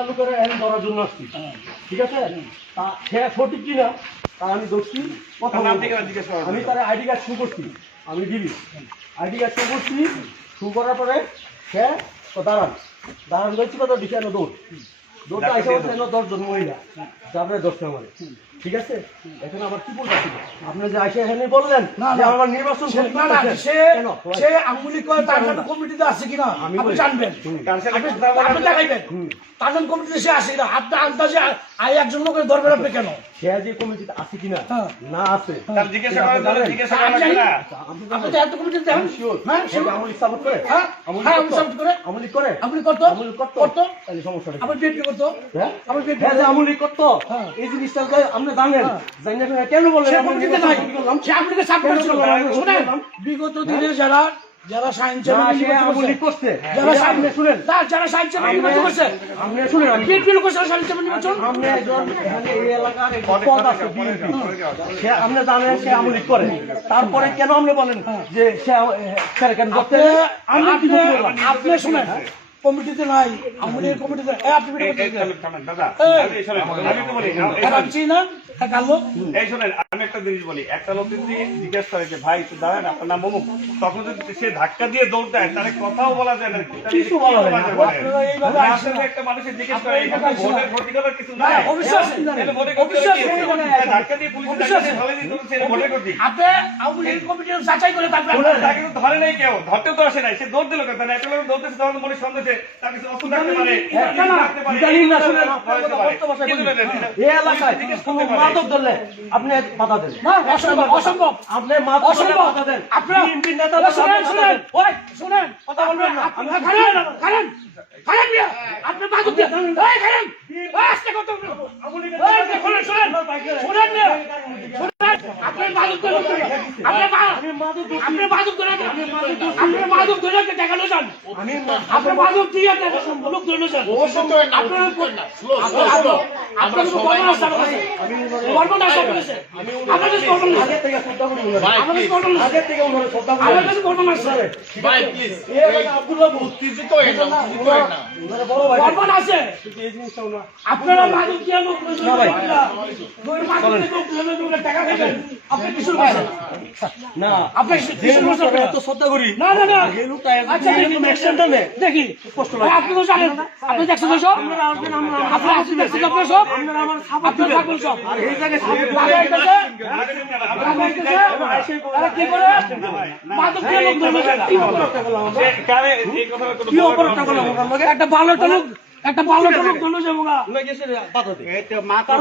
একটা লোকের ধরার জন্য আসছি, ঠিক আছে? তা সে সঠিক কিনা তা আমি দোষী কথা আমি তার আইডি কার্ড শু করছি, আমি দিবি আইডি কার্ড শু করছি, শু করার পরে সে দাঁড়ান করছি কত দিকে দৌড় দৌড়টা আইসা বলছে 10 জন মহিলা তারপরে 10টা আমার, ঠিক আছে? এখন আবার কি বলতে আপনি যে আইসা এখানে বললেন যে আমার নির্বাচন সে আওয়ামী লীগ তার কমিটিতে আছে কিনা আপনি জানবেন, আপনি দেখাইবেন তার কমিটিতে সে আছে কিনা। আপনি আন্দাজে একজন লোকের দরবার আপনি কেন সে যে কমিটিতে আছে কিনা না আছে জিজ্ঞাসা করেন, আপনি তো এত কমিটিতে দেন হ্যাঁ আমলি সাপোর্ট করে হ্যাঁ আমলি সাপোর্ট করে আমলি করে আপনি করতো তাহলে সমস্যা নেই। আপনি বিএনপি করতো হ্যাঁ আপনি বিএনপি হ্যাঁ আমলি করতো এই জিনিসটা আপনি জানেন জানেন কেন বলেন সে কমিটিতে নাই সে আপনাকে সাপোর্ট ছিল। শুনেন বিগত দিনে যারা সায়েন্স আমলি করছে যারা আপনি শুনেন যারা সায়েন্স নির্বাচন করছে আপনি শুনেন বিএনপি লোক সায়েন্স নির্বাচন আপনি একজন এখানে এই এলাকার পদ আছে বিএনপি সে আপনি জানেন সে আমলি করে তারপরে কেন আপনি বলেন যে সে কেন করতে আপনি শুনেন কমিটিতে নাই আমাদের কমিটিতে আপনি আমি একটা জিনিস বলি, একটা লোক যদি জিজ্ঞেস করে যে ভাই একটু দাঁড়ান আপনার নাম অমুক, তখন যদি সে ধাক্কা দিয়ে দৌড় দেয় তাহলে কথাও বলা যায় না, কিছু বলা যায় না। একটা মানুষের জিজ্ঞেস করে ভোটের ক্ষতি করার কিছু নাই, ধাক্কা দিয়ে পুলিশ ভোটের ক্ষতি আপনি আওয়ামী লীগ কমিটির যাচাই করে তাকে ধরে নাই, কেউ ধরতেও তো আসে নাই, সে দৌড় দিল কেন? একটা লোক দৌড়তেছে তখন মনে সন্দেহে তার কিছু অস্ত্র থাকতে পারে, মাদক ধরলে আপনি বাধা দেন, অসম্ভব আপনি মাদক ধরলে বাধা দেন, আপনার নেতা শুনেন কথা বলবেন না, আপনি মাদক দিয়ে আজকে কত দেখানো যান আপনি মাদক দিয়ে লোক ধরে যান আপনারা মাদক দিয়ে লোক টাকা খাইবেন আপনি কিছু না আপনি তো শ্রদ্ধা করি না না না আচ্ছা দেখি আপনি তো জানেন আপনি দেখছেন সব আপনি দেখছেন আপনার সব আপনি থাকবেন সব এই জায়গায় কি করে মাদক দিয়ে লোক ধরে একটা ভালো একটা ভালো লোক ধরে যাবো মাথা